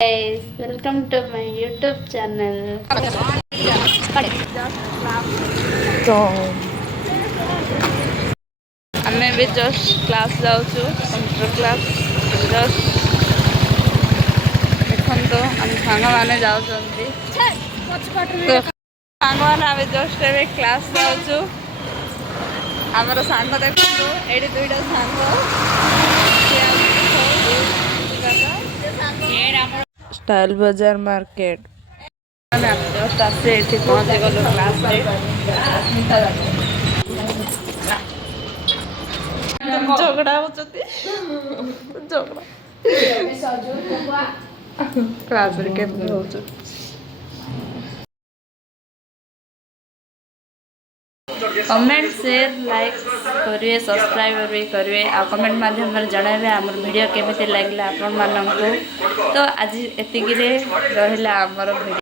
Guys, welcome to my YouTube channel. तो आमे भी जस्ट क्लास जाऊँ कंप्यूटर क्लास जस्ट देखो तो हम सांग मैंने जाऊँ तो सांग मैंने आम जस्ट ए क्लास जाऊँ आमर सांग देखो ये दुईटा सांग स्टाइल बाजार मार्केट जस्ट आसे ये पहुँची गलु क्लास झगड़ा होचती झगड़ा क्लास रे केमते होच कमेंट शेयर लाइक करिए सब्सक्राइब भी करिए आ कमेंट माध्यम जणाइबे आमर वीडियो केमिति लागला आपण माननकु तो आज एतिगिरे रहिला आमर वीडियो।